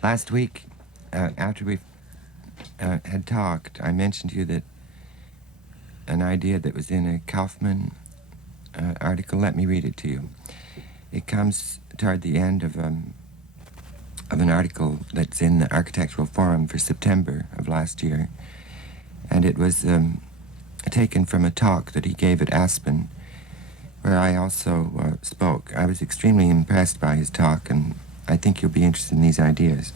Last week, after we had talked, I mentioned to you that an idea that was in a Kaufman article. Let me read it to you. It comes toward the end of an article that's in the Architectural Forum for September of last year, and it was taken from a talk that he gave at Aspen, where I also spoke. I was extremely impressed by his talk, and I think you'll be interested in these ideas.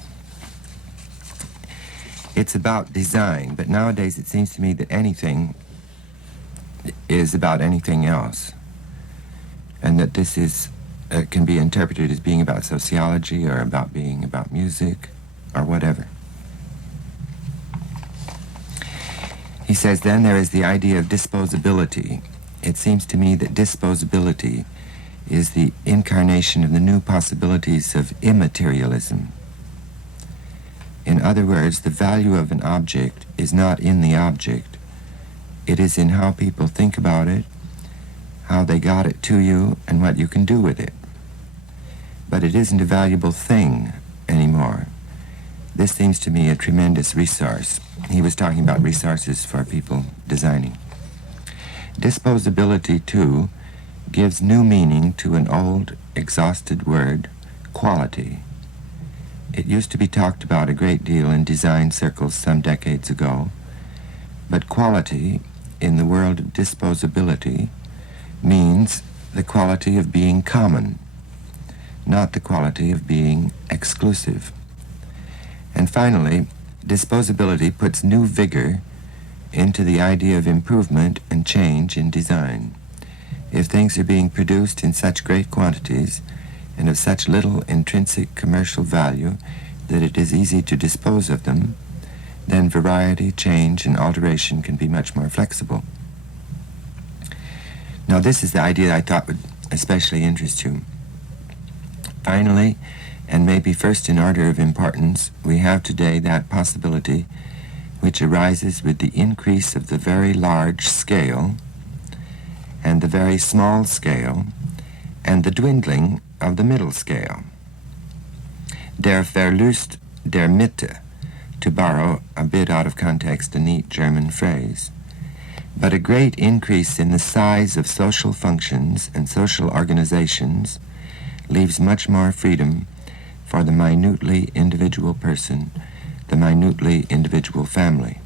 It's about design, but nowadays it seems to me that anything is about anything else, and that this is can be interpreted as being about sociology or about being about music or whatever. He says, then there is the idea of disposability. It seems to me that disposability is the incarnation of the new possibilities of immaterialism. In other words, the value of an object is not in the object. It is in how people think about it, how they got it to you, and what you can do with it. But it isn't a valuable thing anymore. This seems to me a tremendous resource. He was talking about resources for people designing. Disposability, too, gives new meaning to an old, exhausted word, quality. It used to be talked about a great deal in design circles some decades ago, but quality, in the world of disposability, means the quality of being common, not the quality of being exclusive. And finally, disposability puts new vigor into the idea of improvement and change in design. If things are being produced in such great quantities and of such little intrinsic commercial value that it is easy to dispose of them, then variety, change, and alteration can be much more flexible. Now, this is the idea I thought would especially interest you. Finally, and maybe first in order of importance, we have today that possibility which arises with the increase of the very large scale and the very small scale and the dwindling of the middle scale. Der Verlust der Mitte, to borrow a bit out of context a neat German phrase. But a great increase in the size of social functions and social organizations leaves much more freedom for the minutely individual person, the minutely individual family.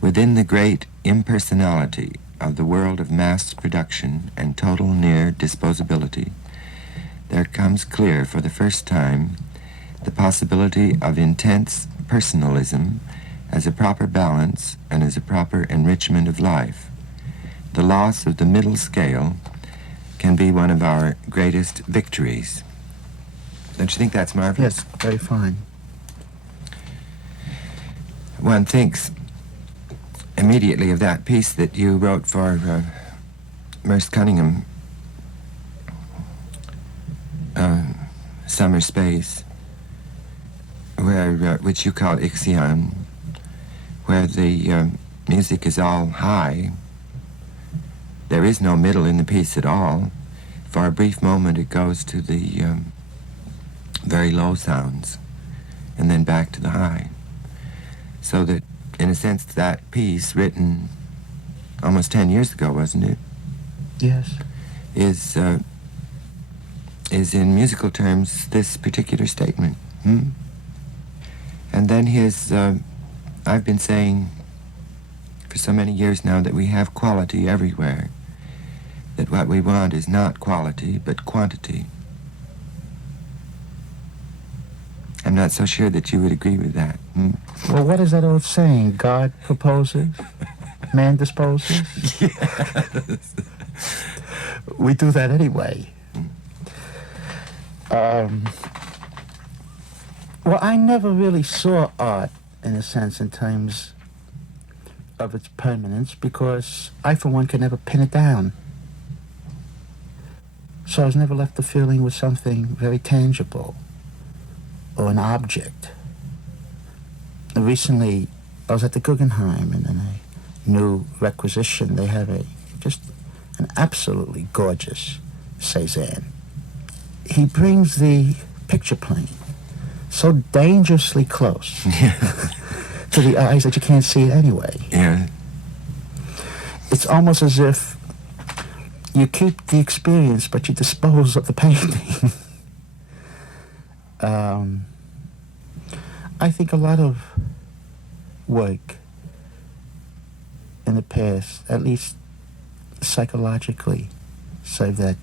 Within the great impersonality of the world of mass production and total near disposability, there comes clear for the first time the possibility of intense personalism as a proper balance and as a proper enrichment of life. The loss of the middle scale can be one of our greatest victories. Don't you think that's marvelous? Yes, very fine. One thinks immediately of that piece that you wrote for Merce Cunningham, Summer Space, where which you call Ixion, where the music is all high. There is no middle in the piece at all. For a brief moment it goes to the very low sounds and then back to the high. So that, in a sense, that piece, written almost 10 years ago, wasn't it? Yes. Is in musical terms this particular statement. And then his, I've been saying for so many years now that we have quality everywhere, that what we want is not quality but quantity. I'm not so sure that you would agree with that. Well, what is that old saying? God proposes, man disposes? Yes. We do that anyway. Well, I never really saw art, in a sense, in terms of its permanence, because I, for one, could never pin it down. So I was never left the feeling with something very tangible or an object. Recently, I was at the Guggenheim, and in a new requisition, they have just an absolutely gorgeous Cézanne. He brings the picture plane so dangerously close to the eyes that you can't see it anyway. Yeah. It's almost as if you keep the experience, but you dispose of the painting. I think a lot of work in the past, at least psychologically, served that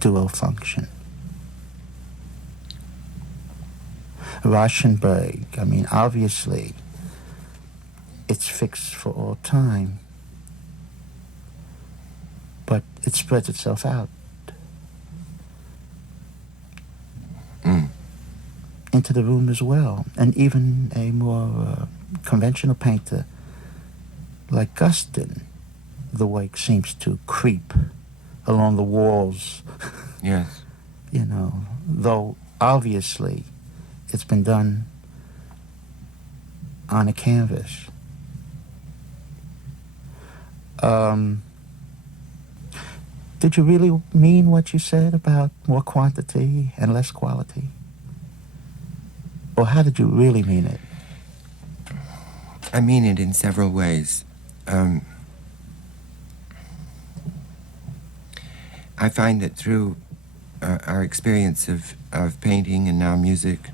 dual function. Rauschenberg, I mean, obviously, it's fixed for all time, but it spreads itself out into the room as well. And even a more conventional painter like Guston, the work seems to creep along the walls. Yes. You know, though obviously it's been done on a canvas. Did you really mean what you said about more quantity and less quality? Or how did you really mean it? I mean it in several ways. I find that through our experience of painting and now music,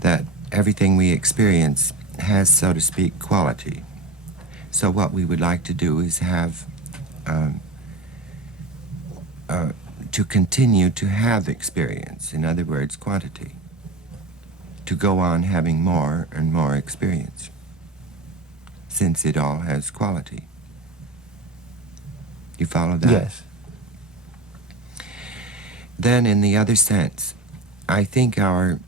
that everything we experience has, so to speak, quality. So what we would like to do is have, to continue to have experience, in other words, quantity, to go on having more and more experience, since it all has quality. You follow that? Yes. Then in the other sense, I think our,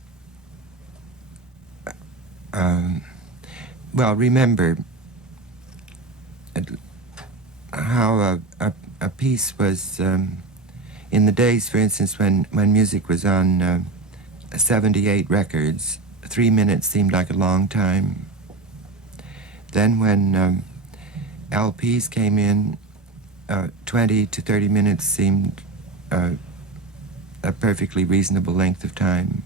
well, remember how a piece was, in the days, for instance, when music was on 78 records, 3 minutes seemed like a long time. Then when LPs came in, 20 to 30 minutes seemed a perfectly reasonable length of time.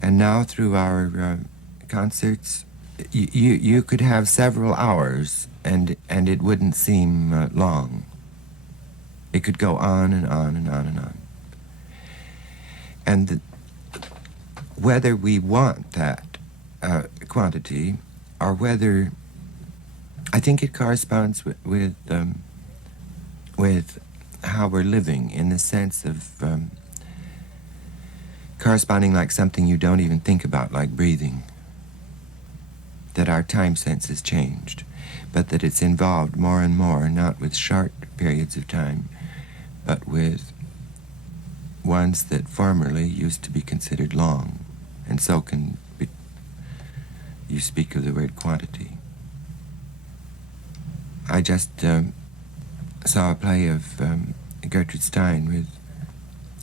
And now through our concerts, you could have several hours and it wouldn't seem long. It could go on and on and on and on. And whether we want that quantity or whether, I think it corresponds with how we're living, in the sense of corresponding like something you don't even think about, like breathing. That our time sense has changed, but that it's involved more and more, not with short periods of time, but with ones that formerly used to be considered long, and so can be, you speak of the word quantity. I just saw a play of Gertrude Stein with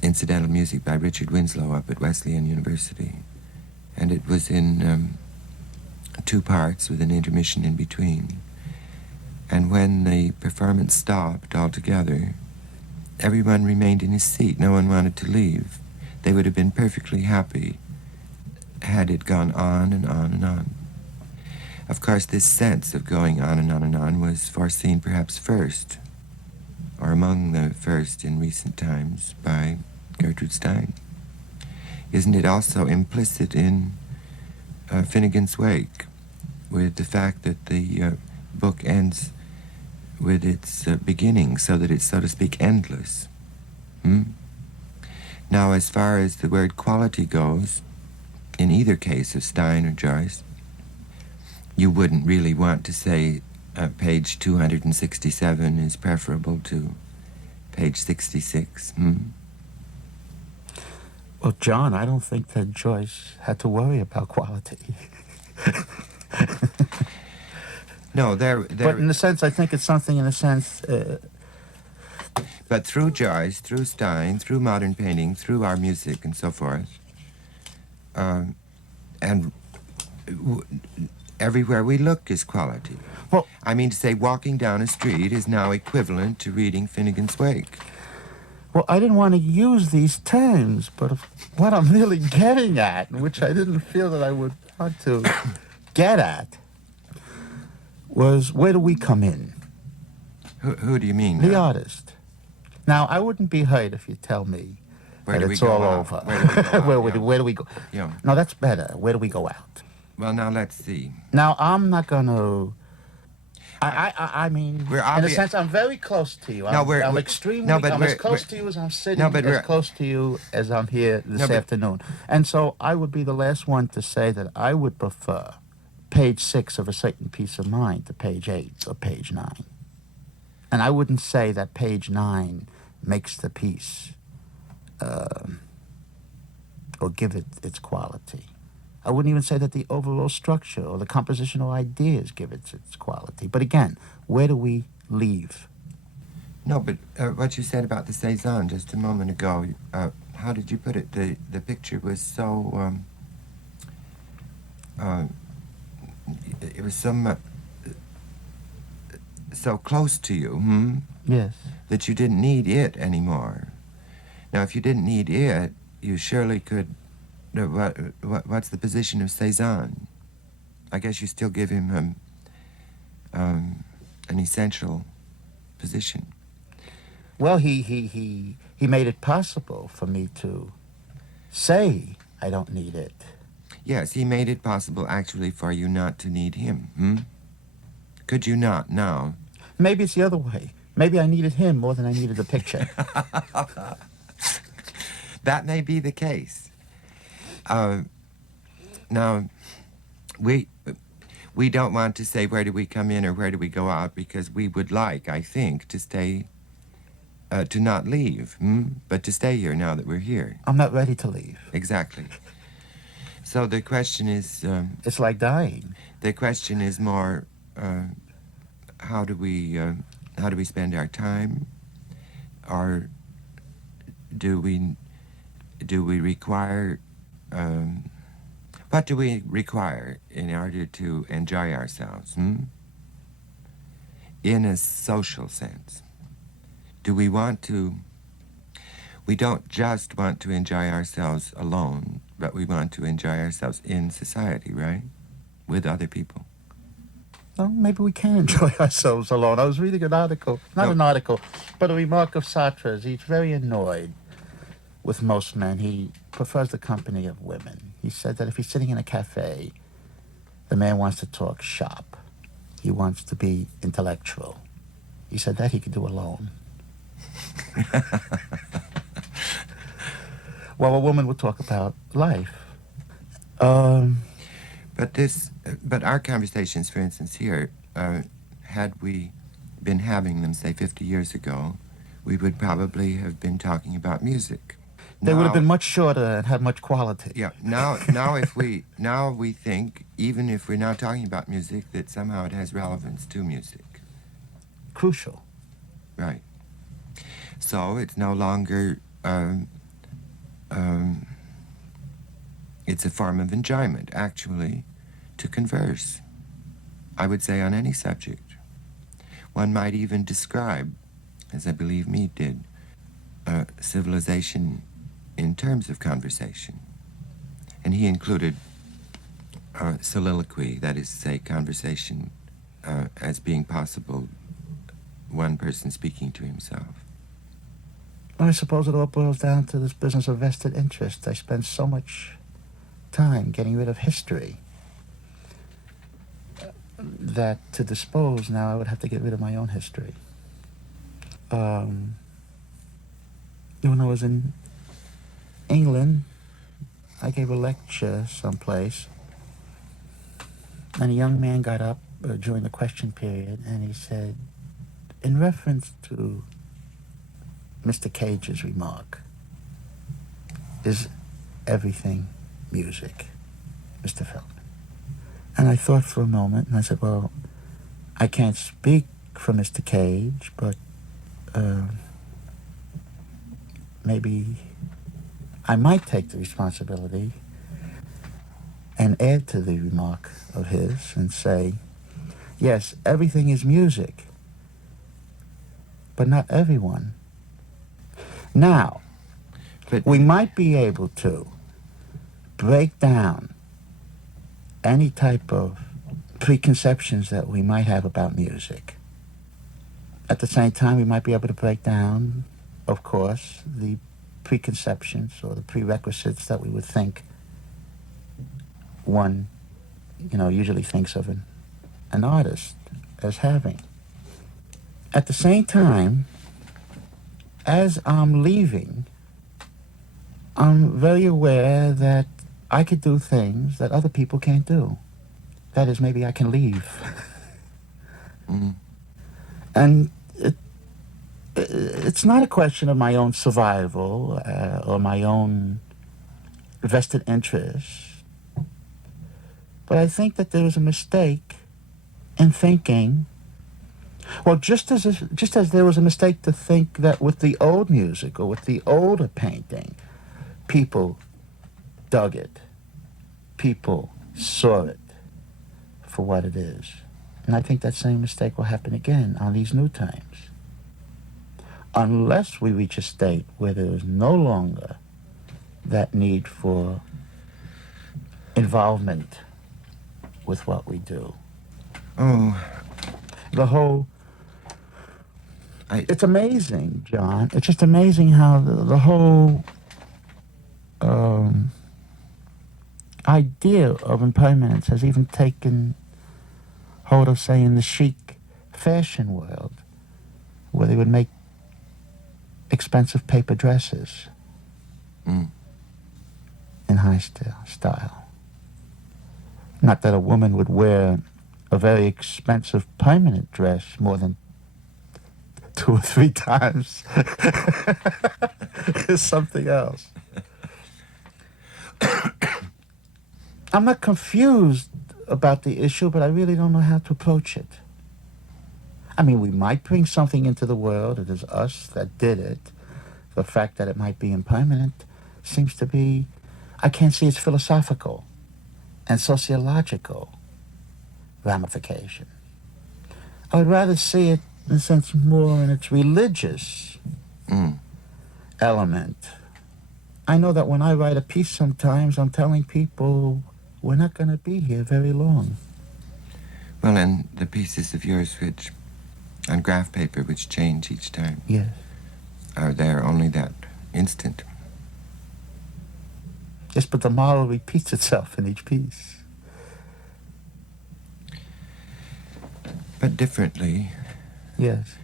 incidental music by Richard Winslow up at Wesleyan University, and it was in 2 parts with an intermission in between. And when the performance stopped altogether, everyone remained in his seat. No one wanted to leave. They would have been perfectly happy had it gone on and on and on. Of course, this sense of going on and on and on was foreseen perhaps first, or among the first in recent times, by Gertrude Stein. Isn't it also implicit in Finnegan's Wake, with the fact that the book ends with its beginning, so that it's, so to speak, endless? Now, as far as the word quality goes, in either case of Stein or Joyce, you wouldn't really want to say page 267 is preferable to page 66. Well, John, I don't think that Joyce had to worry about quality. No, But in a sense, I think it's something in a sense... But through Joyce, through Stein, through modern painting, through our music and so forth, and everywhere we look is quality. Well, I mean to say, walking down a street is now equivalent to reading Finnegan's Wake. Well, I didn't want to use these terms, but what I'm really getting at, which I didn't feel that I would want to get at, was where do we come in? Who do you mean? The now? artist. Now, I wouldn't be hurt if you tell me Where that do we it's go all out? over. Where do we go out? Where do we go? Yeah. No, that's better. Where do we go out? Well, now let's see. Now, I'm not going to... I mean, We're in a sense, I'm very close to you. No, I'm extremely... no, but I'm we're- as close we're- to you as I'm sitting, No, but as we're- close to you as I'm here this No, but- afternoon. And so I would be the last one to say that I would prefer page 6 of A Certain Peace of Mind to page 8 or page 9. And I wouldn't say that page 9 makes the piece or give it its quality. I wouldn't even say that the overall structure or the compositional ideas give it its quality. But again, where do we leave? No, but what you said about the Cezanne just a moment ago, how did you put it? The picture was so... it was so close to you, Yes. that you didn't need it anymore. Now, if you didn't need it, you surely could... what's the position of Cezanne? I guess you still give him an essential position. Well, he made it possible for me to say I don't need it. Yes, he made it possible actually for you not to need him. Could you not now? Maybe it's the other way. Maybe I needed him more than I needed the picture. That may be the case. Now, we don't want to say where do we come in or where do we go out, because we would like, I think, to stay, to not leave, but to stay here now that we're here. I'm not ready to leave. Exactly. So the question is... It's like dying. the question is more, how do we spend our time, or do we require... what do we require in order to enjoy ourselves, in a social sense? Do we want to... We don't just want to enjoy ourselves alone, but we want to enjoy ourselves in society, right? With other people. Well, maybe we can enjoy ourselves alone. I was reading an article, not No. an article, but a remark of Sartre's. He's very annoyed with most men. He prefers the company of women. He said that if he's sitting in a cafe, the man wants to talk shop. He wants to be intellectual. He said that he could do alone. Well, a woman would talk about life. But our conversations, for instance, here, had we been having them, say, 50 years ago, we would probably have been talking about music. They would have been much shorter and had much quality. Yeah. Now we think, even if we're not talking about music, that somehow it has relevance to music. Crucial. Right. So it's no longer... it's a form of enjoyment, actually, to converse, I would say, on any subject. One might even describe, as I believe Mead did, civilization in terms of conversation. And he included soliloquy, that is to say, conversation as being possible, one person speaking to himself. I suppose it all boils down to this business of vested interest. I spend so much time getting rid of history that to dispose now I would have to get rid of my own history. When I was in England, I gave a lecture someplace, and a young man got up during the question period and he said, in reference to Mr. Cage's remark, is everything music, Mr. Feldman? And I thought for a moment, and I said, well, I can't speak for Mr. Cage, but maybe I might take the responsibility and add to the remark of his and say, yes, everything is music, but not everyone. Now, But we might be able to break down any type of preconceptions that we might have about music. At the same time, we might be able to break down, of course, the preconceptions or the prerequisites that we would think one, usually thinks of an artist as having. At the same time, as I'm leaving, I'm very aware that I could do things that other people can't do. That is, maybe I can leave. And it's not a question of my own survival or my own vested interest. But I think that there is a mistake in thinking, well, just as there was a mistake to think that with the old music or with the older painting, people dug it. People saw it for what it is. And I think that same mistake will happen again on these new times. Unless we reach a state where there is no longer that need for involvement with what we do. oh, The whole... It's amazing, John. It's just amazing how the whole idea of impermanence has even taken hold of, say, in the chic fashion world, where they would make expensive paper dresses in high style. Not that a woman would wear a very expensive permanent dress more than 2 or 3 times. It's something else. I'm not confused about the issue, but I really don't know how to approach it. I mean, we might bring something into the world. It is us that did it. The fact that it might be impermanent seems to be, I can't see its philosophical and sociological ramification. I would rather see it, in a sense, more in its religious element. I know that when I write a piece sometimes, I'm telling people, we're not going to be here very long. well, and the pieces of yours which, on graph paper, which change each time, Yes. are there only that instant. Yes, but the model repeats itself in each piece. But differently. Yes.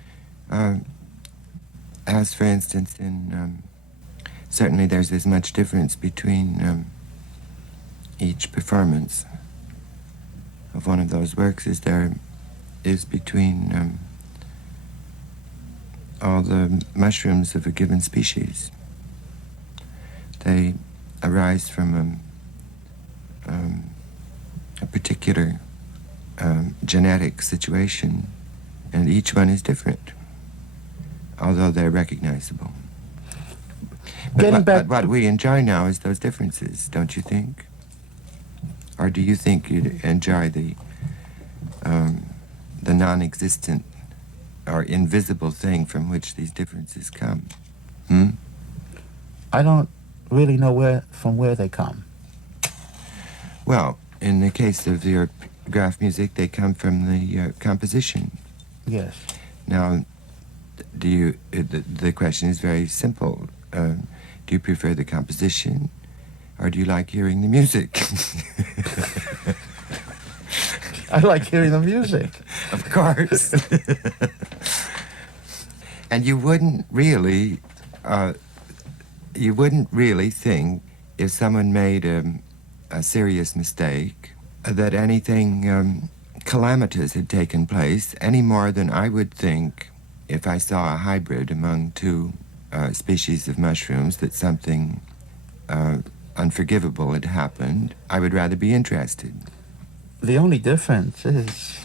As, for instance, in... certainly there's as much difference between each performance of one of those works as there is between all the mushrooms of a given species. They arise from a particular genetic situation, and each one is different, although they're recognizable. But what we enjoy now is those differences, don't you think? Or do you think you enjoy the non-existent or invisible thing from which these differences come? I don't really know from where they come. Well, in the case of your graph music, they come from the composition. Yes. Now, do you? The question is very simple. Do you prefer the composition, or do you like hearing the music? I like hearing the music. Of course. And you wouldn't really think, if someone made a serious mistake, that anything calamitous had taken place, any more than I would think if I saw a hybrid among 2 species of mushrooms, that something unforgivable had happened. I would rather be interested. The only difference is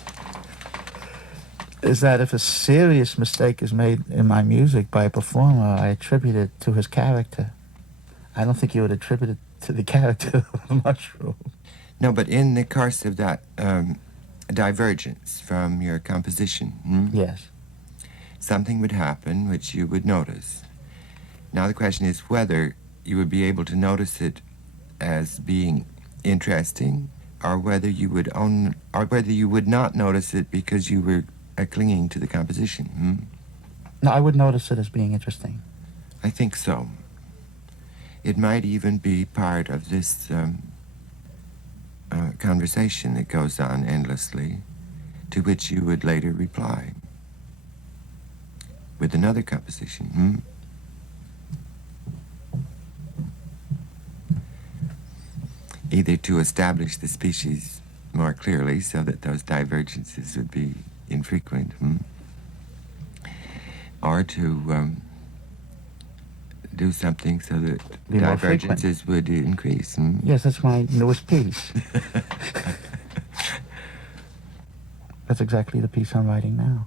that if a serious mistake is made in my music by a performer, I attribute it to his character. I don't think you would attribute it to the character of the mushroom. No, but in the course of that divergence from your composition, Yes. something would happen which you would notice. Now the question is whether you would be able to notice it as being interesting, or whether you would not notice it because you were clinging to the composition. No, I would notice it as being interesting. I think so. It might even be part of this conversation that goes on endlessly, to which you would later reply with another composition. Either to establish the species more clearly so that those divergences would be infrequent, or to do something so that Be more frequent. divergences would increase. Yes, that's my newest piece. That's exactly the piece I'm writing now.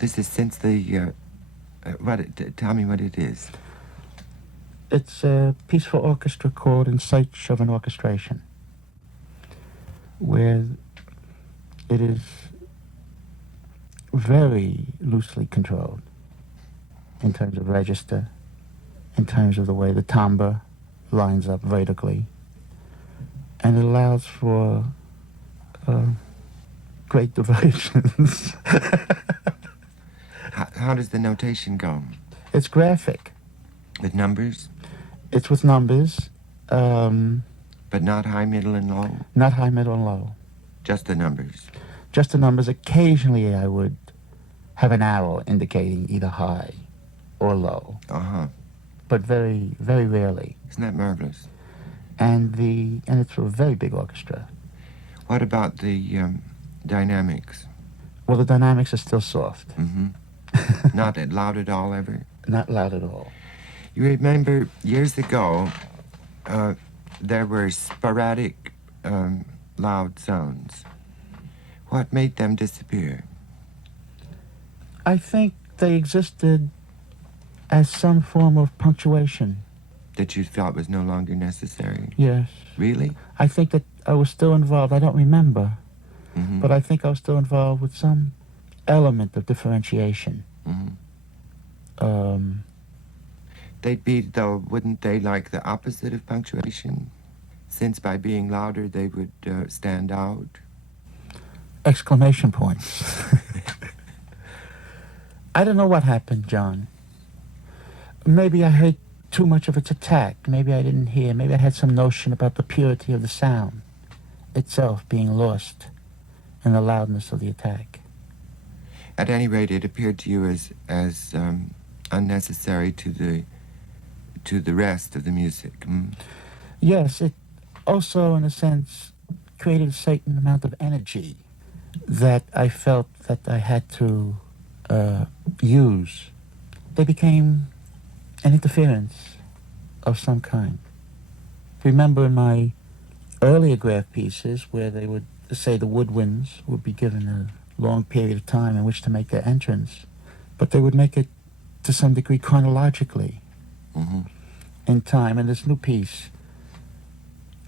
This is since the, tell me what it is. It's a piece for orchestra called In Search of an Orchestration, where it is very loosely controlled in terms of register, in terms of the way the timbre lines up vertically, and it allows for great diversions. How does the notation go? It's graphic. With numbers? It's with numbers, But not high, middle, and low? not high, middle, and low. Just the numbers? Just the numbers. Occasionally I would have an arrow indicating either high or low, but very, very rarely. Isn't that marvelous? And it's for a very big orchestra. What about the dynamics? Well, the dynamics are still soft. Not loud at all ever? Not loud at all. You remember years ago, there were sporadic loud sounds. What made them disappear? I think they existed as some form of punctuation. That you felt was no longer necessary? Yes. Really? I think that I was still involved. I don't remember, Mm-hmm. but I think I was still involved with some element of differentiation. Mm-hmm. They'd be, though, wouldn't they, like the opposite of punctuation? Since by being louder they would stand out? Exclamation points. I don't know what happened, John. Maybe I heard too much of its attack. Maybe I didn't hear. Maybe I had some notion about the purity of the sound itself being lost in the loudness of the attack. At any rate, it appeared to you as unnecessary to the rest of the music. Yes, it also, in a sense, created a certain amount of energy that I felt that I had to use. They became an interference of some kind. Remember in my earlier graph pieces where they would say the woodwinds would be given a long period of time in which to make their entrance, but they would make it to some degree chronologically in time. And this new piece,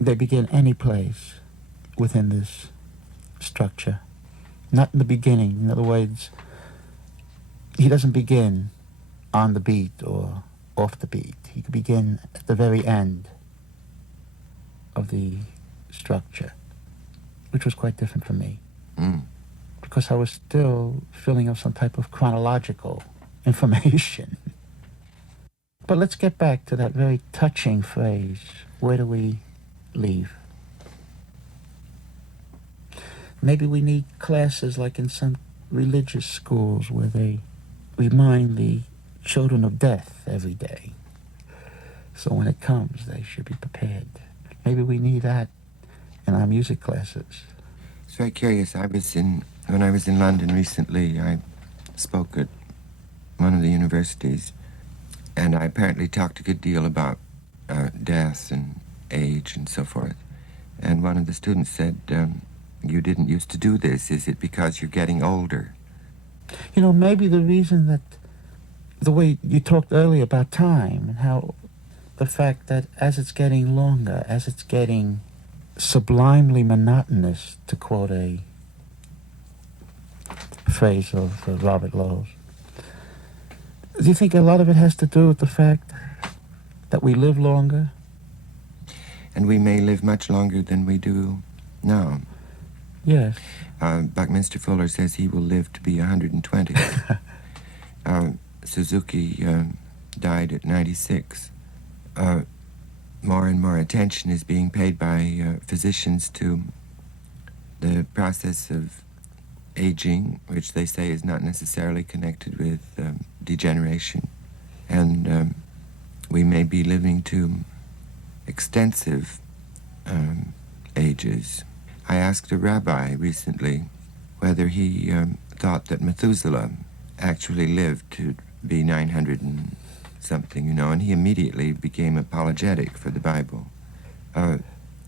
they begin any place within this structure, not in the beginning. In other words, he doesn't begin on the beat or off the beat. He could begin at the very end of the structure, which was quite different for me, because I was still feeling of some type of chronological information. But let's get back to that very touching phrase, where do we leave? Maybe we need classes like in some religious schools where they remind the children of death every day. So when it comes, they should be prepared. Maybe we need that in our music classes. It's very curious. When I was in London recently, I spoke at one of the universities, and I apparently talked a good deal about death and age and so forth. And one of the students said, you didn't used to do this. Is it because you're getting older? You know, maybe the reason that the way you talked earlier about time and how the fact that as it's getting longer, as it's getting sublimely monotonous, to quote a phrase of Robert Lowell's, Do you think a lot of it has to do with the fact that we live longer? And we may live much longer than we do now. Yes. Buckminster Fuller says he will live to be 120. Suzuki died at 96. More and more attention is being paid by physicians to the process of aging, which they say is not necessarily connected with degeneration. And we may be living to extensive ages. I asked a rabbi recently whether he thought that Methuselah actually lived to be 900 and something, and he immediately became apologetic for the Bible.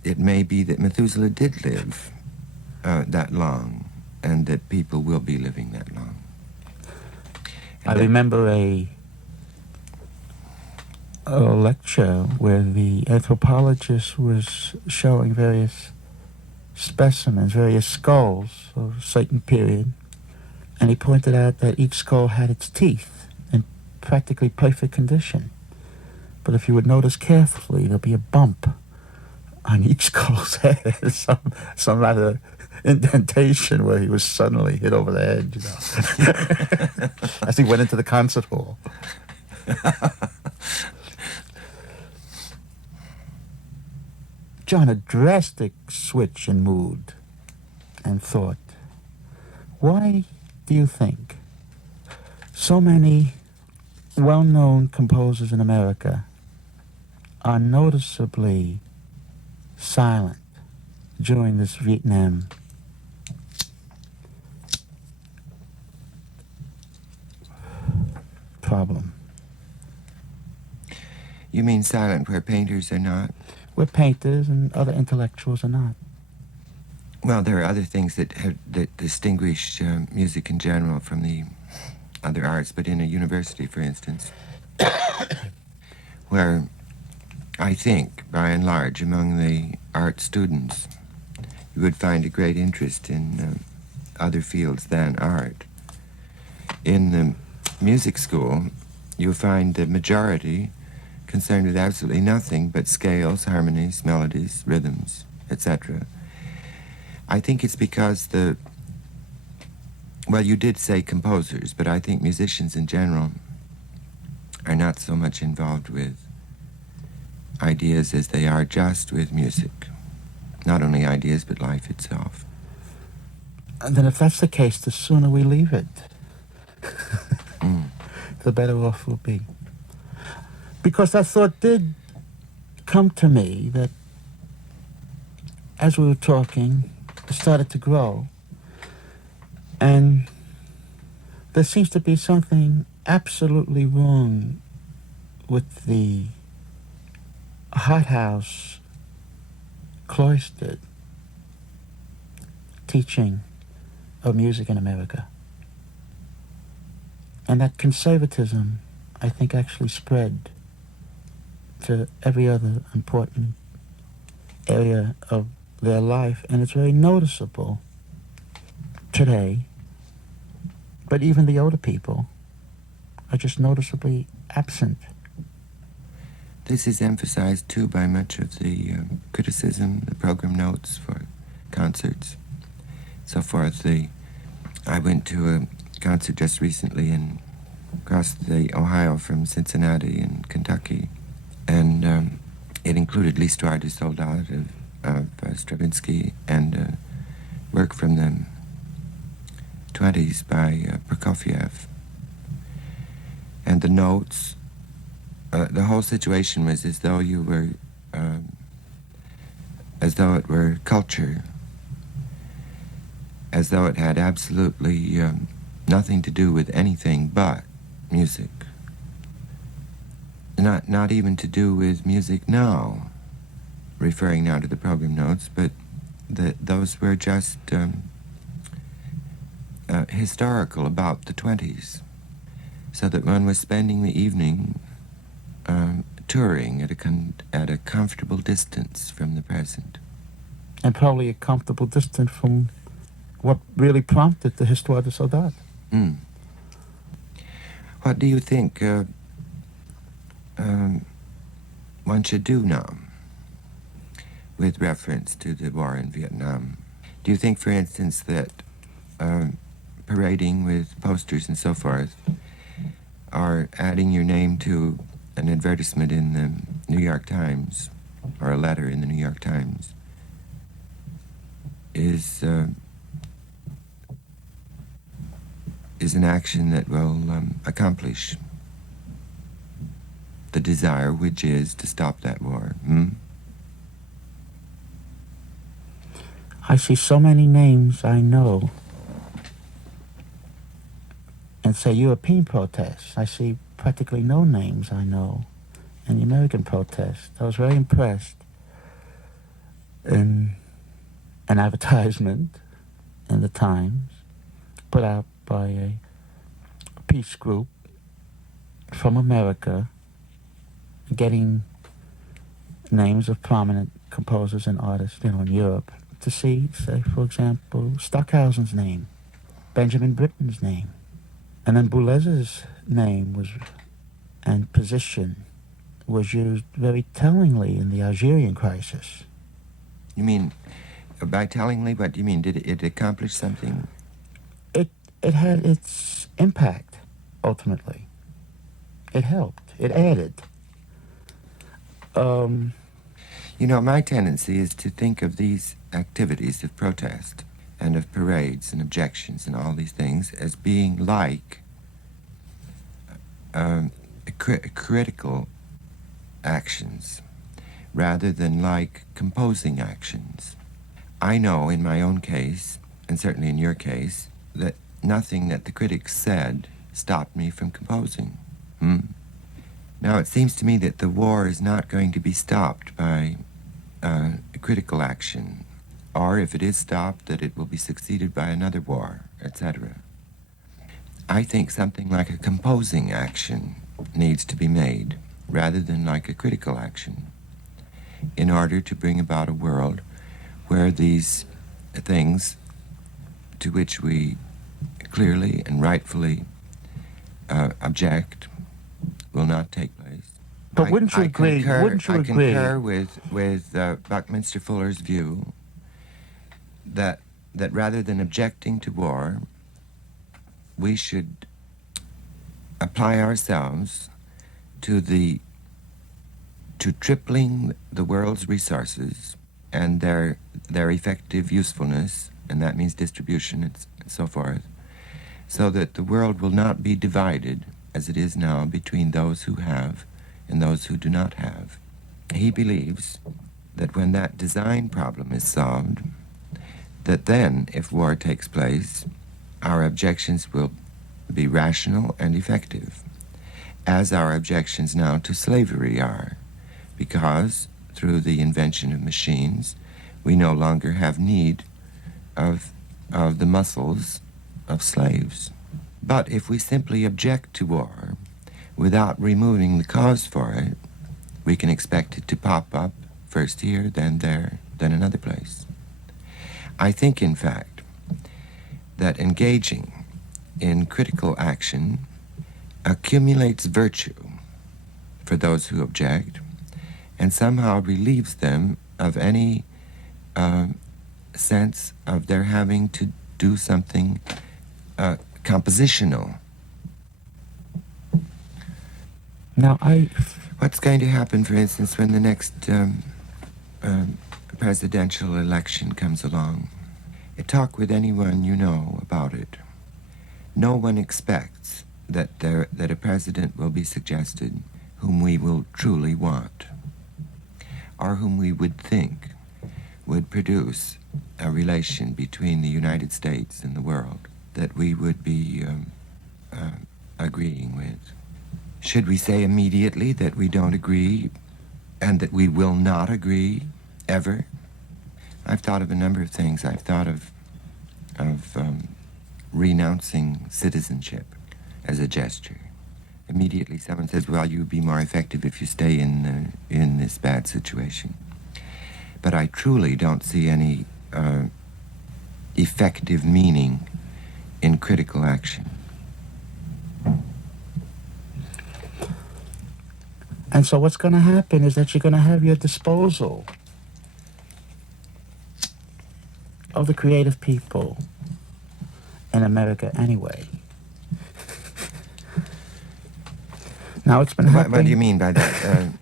It may be that Methuselah did live that long, and that people will be living that long. I remember a lecture where the anthropologist was showing various specimens, various skulls of a certain period, and he pointed out that each skull had its teeth in practically perfect condition. But if you would notice carefully, there'll be a bump on each skull's head, some rather indentation where he was suddenly hit over the head, as he went into the concert hall. John, a drastic switch in mood and thought. Why do you think so many well-known composers in America are noticeably silent during this Vietnam problem? You mean silent where painters are not? Where painters and other intellectuals are not. Well, there are other things that distinguish music in general from the other arts, but in a university, for instance, where I think, by and large, among the art students, you would find a great interest in other fields than art. In the music school, you'll find the majority concerned with absolutely nothing but scales, harmonies, melodies, rhythms, etc. I think it's because well, you did say composers, but I think musicians in general are not so much involved with ideas as they are just with music. Not only ideas, but life itself. And then if that's the case, the sooner we leave it, the better off we'll be. Because that thought did come to me that as we were talking, it started to grow. And there seems to be something absolutely wrong with the hothouse, cloistered teaching of music in America. And that conservatism, I think, actually spread to every other important area of their life, and it's very noticeable today. But even the older people are just noticeably absent. This is emphasized, too, by much of the criticism, the program notes for concerts, so forth. I went to a concert just recently across the Ohio from Cincinnati in Kentucky, and it included L'Histoire du Soldat of Stravinsky and work from the 20s by Prokofiev. And the notes, the whole situation was as though you were, as though it were culture, as though it had absolutely nothing to do with anything but music. Not even to do with music now, referring now to the program notes, but those were just historical about the 20s, so that one was spending the evening touring at a comfortable distance from the present. And probably a comfortable distance from what really prompted the Histoire du Soldat. What do you think one should do now with reference to the war in Vietnam? Do you think, for instance, that parading with posters and so forth, or adding your name to an advertisement in the New York Times or a letter in the New York Times is an action that will accomplish the desire, which is to stop that war? I see so many names I know. And say European protests, I see practically no names I know. And the American protests, I was very impressed in an advertisement in the Times put out by a peace group from America getting names of prominent composers and artists, in Europe, to see, say, for example, Stockhausen's name, Benjamin Britten's name, and then Boulez's name and position was used very tellingly in the Algerian crisis. You mean, by tellingly, what do you mean? Did it accomplish something? It had its impact, ultimately. It helped. It added. My tendency is to think of these activities of protest and of parades and objections and all these things as being like critical actions rather than like composing actions. I know in my own case, and certainly in your case, that nothing that the critics said stopped me from composing. Now, it seems to me that the war is not going to be stopped by critical action, or if it is stopped, that it will be succeeded by another war, etc. I think something like a composing action needs to be made, rather than like a critical action, in order to bring about a world where these things to which we clearly and rightfully object will not take place. But wouldn't you agree? I concur with Buckminster Fuller's view that rather than objecting to war, we should apply ourselves to tripling the world's resources and their effective usefulness, and that means distribution and so forth, so that the world will not be divided as it is now between those who have and those who do not have. He believes that when that design problem is solved, that then, if war takes place, our objections will be rational and effective, as our objections now to slavery are, because through the invention of machines, we no longer have need of the muscles of slaves. But if we simply object to war without removing the cause for it, we can expect it to pop up first here, then there, then another place. I think, in fact, that engaging in critical action accumulates virtue for those who object and somehow relieves them of any sense of their having to do something compositional. Now, What's going to happen, for instance, when the next presidential election comes along? Talk with anyone you know about it. No one expects that a president will be suggested whom we will truly want, or whom we would think would produce a relation between the United States and the world that we would be agreeing with. Should we say immediately that we don't agree and that we will not agree ever? I've thought of a number of things. I've thought of renouncing citizenship as a gesture. Immediately someone says, well, you'd be more effective if you stay in this bad situation. But I truly don't see any effective meaning in critical action. And so what's going to happen is that you're going to have your disposal of the creative people in America anyway. Now it's been happening. What do you mean by that?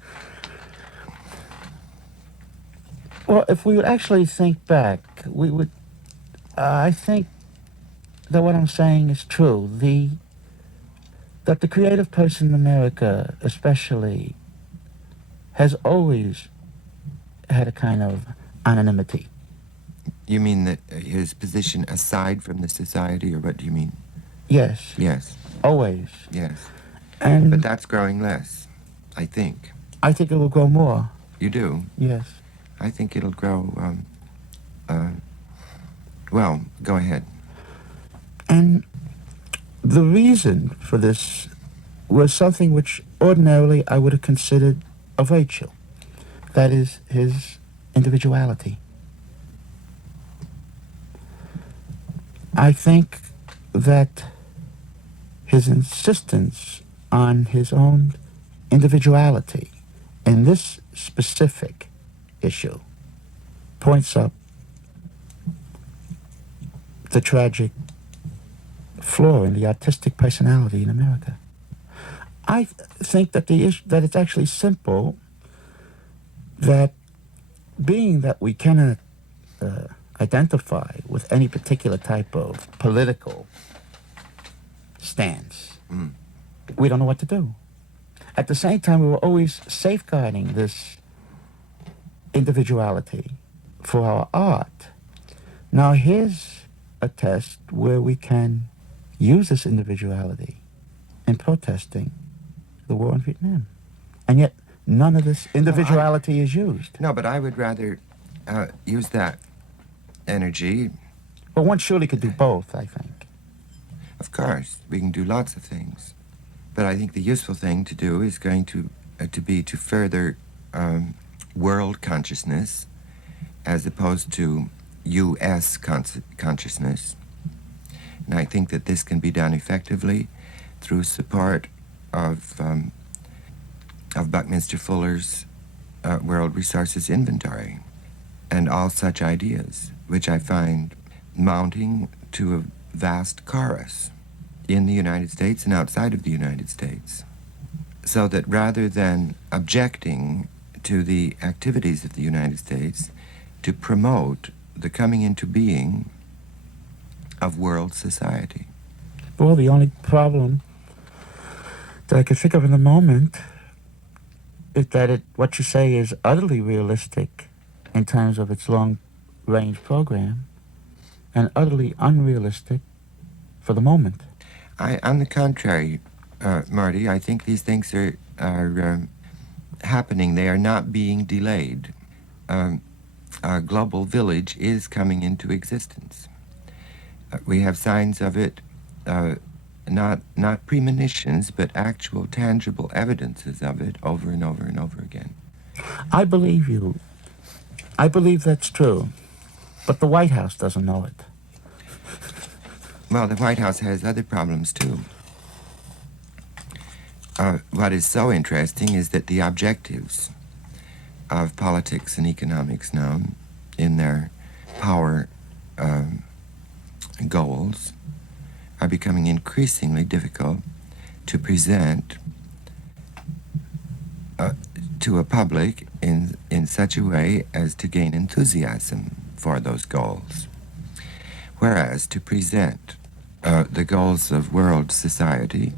Well, if we would actually think back, we would. I think that what I'm saying is true. That the creative person in America, especially, has always had a kind of anonymity. You mean that his position aside from the society, or what do you mean? Yes. Yes. Always. Yes. And But that's growing less, I think. I think it will grow more. You do? Yes. I think it'll grow, well, go ahead. And the reason for this was something which ordinarily I would have considered a virtue. That is his individuality. I think that his insistence on his own individuality in this specific issue points up the tragic flaw in the artistic personality in America. I think that that it's actually simple, that being that we cannot identify with any particular type of political stance, we don't know what to do. At the same time, we were always safeguarding this individuality for our art. Now here's a test where we can use this individuality in protesting the war in Vietnam. And yet none of this individuality is used. No, but I would rather use that energy. But one surely could do both, I think. Of course, we can do lots of things. But I think the useful thing to do is going to be to further world consciousness as opposed to U.S. consciousness. And I think that this can be done effectively through support of Buckminster Fuller's World Resources Inventory and all such ideas, which I find mounting to a vast chorus in the United States and outside of the United States. So that rather than objecting to the activities of the United States, to promote the coming into being of world society. Well, the only problem that I could think of in the moment is that what you say is utterly realistic in terms of its long-range program and utterly unrealistic for the moment. On the contrary, Marty, I think these things are happening. They are not being delayed. A global village is coming into existence. We have signs of it, not premonitions, but actual tangible evidences of it over and over and over again. I believe you. I believe that's true. But the White House doesn't know it. Well, the White House has other problems, too. What is so interesting is that the objectives of politics and economics now, in their power goals, are becoming increasingly difficult to present to a public in such a way as to gain enthusiasm for those goals. Whereas to present the goals of world society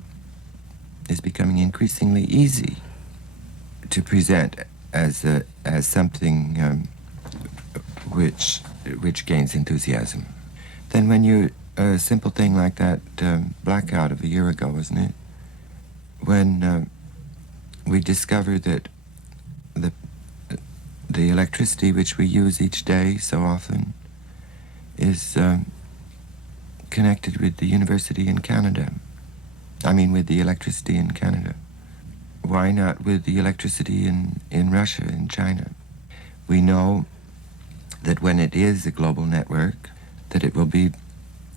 is becoming increasingly easy to present as something which gains enthusiasm. Then when you a simple thing like that blackout of a year ago, wasn't it? When we discovered that the electricity which we use each day so often is connected with the university in Canada. I mean, with the electricity in Canada. Why not with the electricity in Russia, in China? We know that when it is a global network, that it will be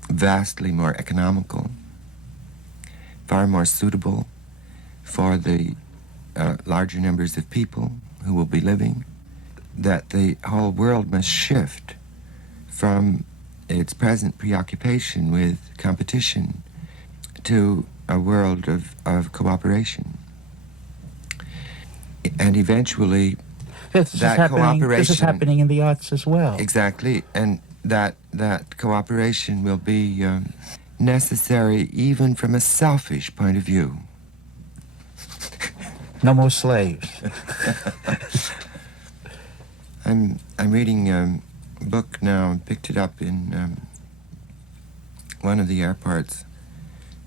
vastly more economical, far more suitable for the larger numbers of people who will be living, that the whole world must shift from its present preoccupation with competition to a world of cooperation. And eventually, This is happening in the arts as well. Exactly, and that cooperation will be necessary even from a selfish point of view. No more slaves. I'm reading a book now, picked it up in one of the airports,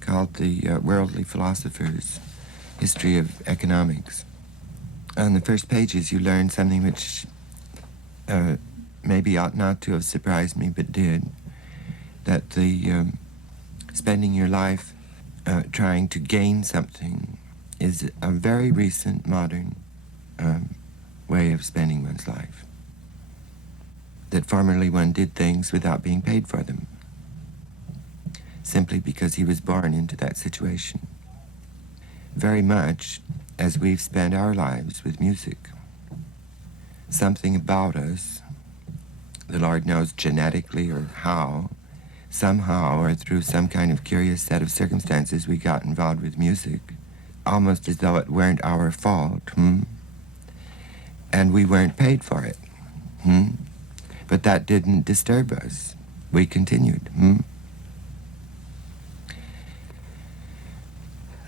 called The Worldly Philosopher's History of Economics. On the first pages you learn something which maybe ought not to have surprised me, but did, that the spending your life trying to gain something is a very recent modern way of spending one's life. That formerly one did things without being paid for them, simply because he was born into that situation. Very much as we've spent our lives with music. Something about us, the Lord knows genetically or how, somehow or through some kind of curious set of circumstances, we got involved with music, almost as though it weren't our fault, and we weren't paid for it. But that didn't disturb us. We continued. And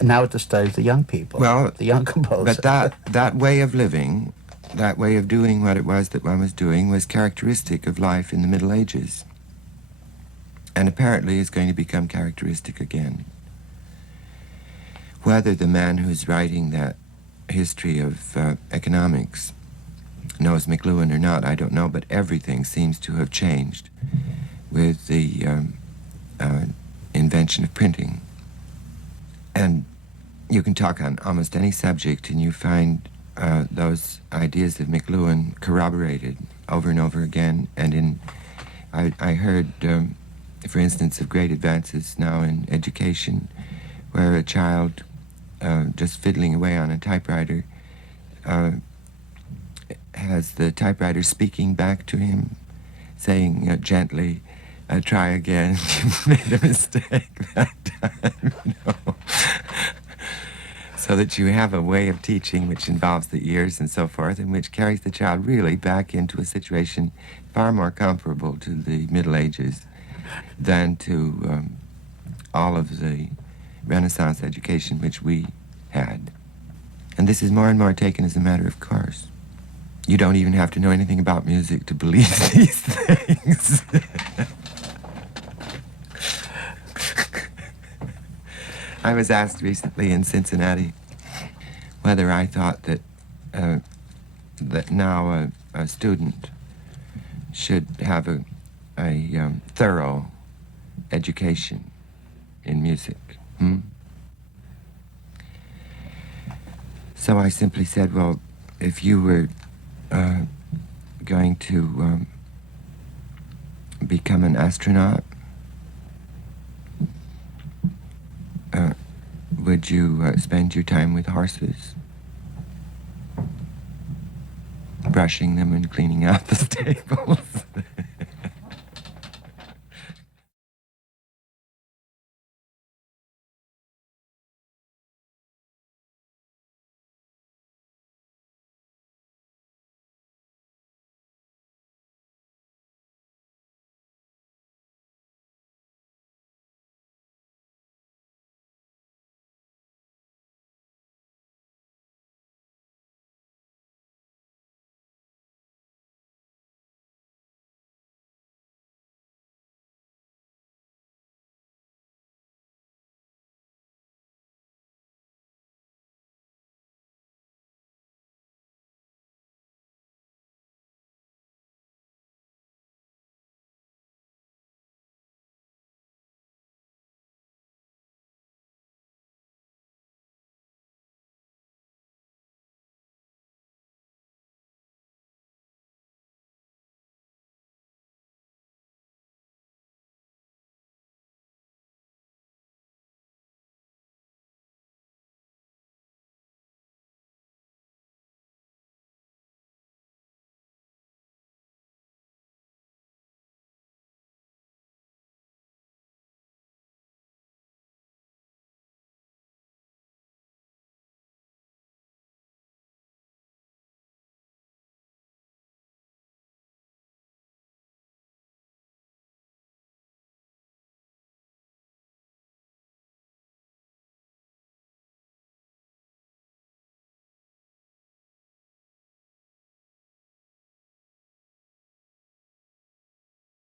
now it disturbs the young people, Well, the young composers. But that way of living, that way of doing what it was that one was doing, was characteristic of life in the Middle Ages. And apparently is going to become characteristic again. Whether the man who's writing that history of economics knows McLuhan or not, I don't know, but everything seems to have changed with the invention of printing. And you can talk on almost any subject and you find those ideas of McLuhan corroborated over and over again. And I heard, for instance, of great advances now in education, where a child just fiddling away on a typewriter has the typewriter speaking back to him, saying gently, try again, you made a mistake that time, So that you have a way of teaching which involves the ears and so forth, and which carries the child really back into a situation far more comparable to the Middle Ages than to all of the Renaissance education which we had. And this is more and more taken as a matter of course. You don't even have to know anything about music to believe these things. I was asked recently in Cincinnati whether I thought that that now a student should have a thorough education in music. So I simply said, well, if you were going to become an astronaut, would you spend your time with horses, brushing them and cleaning out the stables?